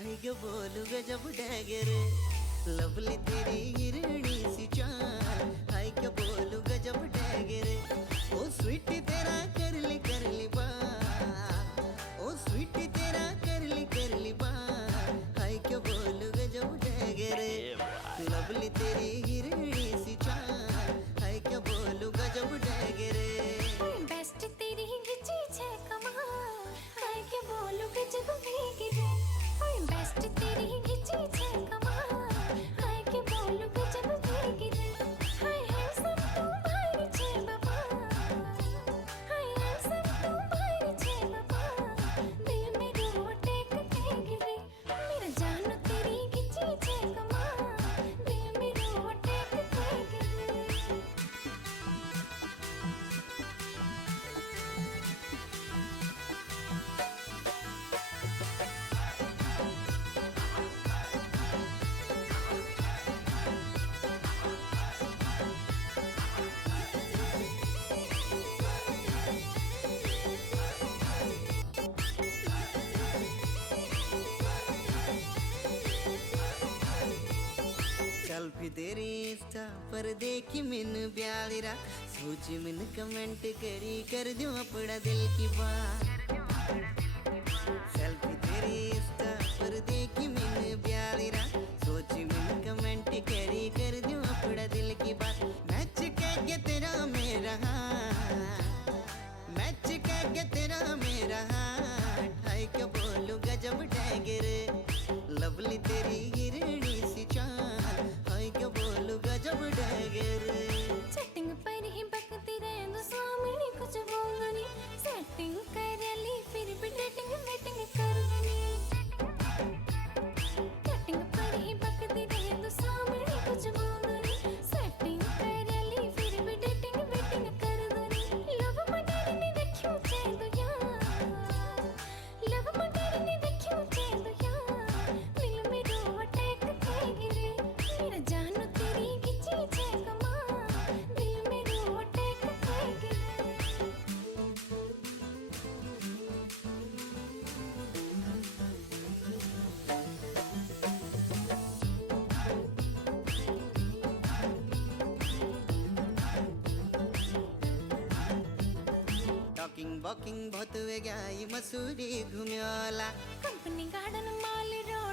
हाय क्या बोलूं गजब डैगर, लवली तेरी हिरणी सी चाल, हाय क्या बोलूं गजब डैगर, ओ स्वीटी तेरा करली बाल, ओ स्वीटी तेरा करली बाल, हाय क्या बोलूं गजब डैगर, लवली तेरी हिरणी सी चाल, हाय क्या बोलूं गजब डैगर। बेस्ट तेरी गिची छे कमाल, हाय क्या बोलूं गजब भीगी, ओए बेस्ट तेरी गिची छे कमाल, हाय क्या बोलूं गजब भीगी, हाय हैंडसम तू भाई छे बाबा, हाय हैंडसम तू भाई छे बाबा, दिल में रोटे के गिरे, मेरा जानो तेरी गिची छे कमाल, दिल में रोटे के गिरे। सेल्फी तेरी इंस्टा पर देखी मिन ब्यालिरा, सोच मिन कमेंट करी कर दूं अपना दिल की बात। सेल्फी तेरी इंस्टा पर देखी मिन ब्यालिरा, सोच मिन कमेंट करी कर दूं अपना दिल की बात। मैच कह तेरा मेरा हाथ, मैच कह तेरा मेरा हाथ, हाय क्या बोलूं गजब डैगर, लवली तेरी हिरणी सी चाल, हाय क्या बोलूं गजब डैगर। चैटिंग पर ही बकती रहूं सामने कुछ बोलनी, सेटिंग कर ली फिर भी डेटिंग मीटिंग कर दूनी, चैटिंग पर ही बकती रहूं सामने कुछ बोलनी, सेटिंग कर ली फिर भी डेटिंग मीटिंग कर दूनी। लव मगर ने देखियो चे दुया, लव मगर ने देखियो चे दुया, दिल में रो अटैक के गिरे, मेरा जानो तेरी गिची छे कमाल, दिल में रो अटैक के गिरे। टॉकिंग वॉकिंग बहुत वे गई मसूरी घुम्योला, कंपनी गार्डन मॉल रोड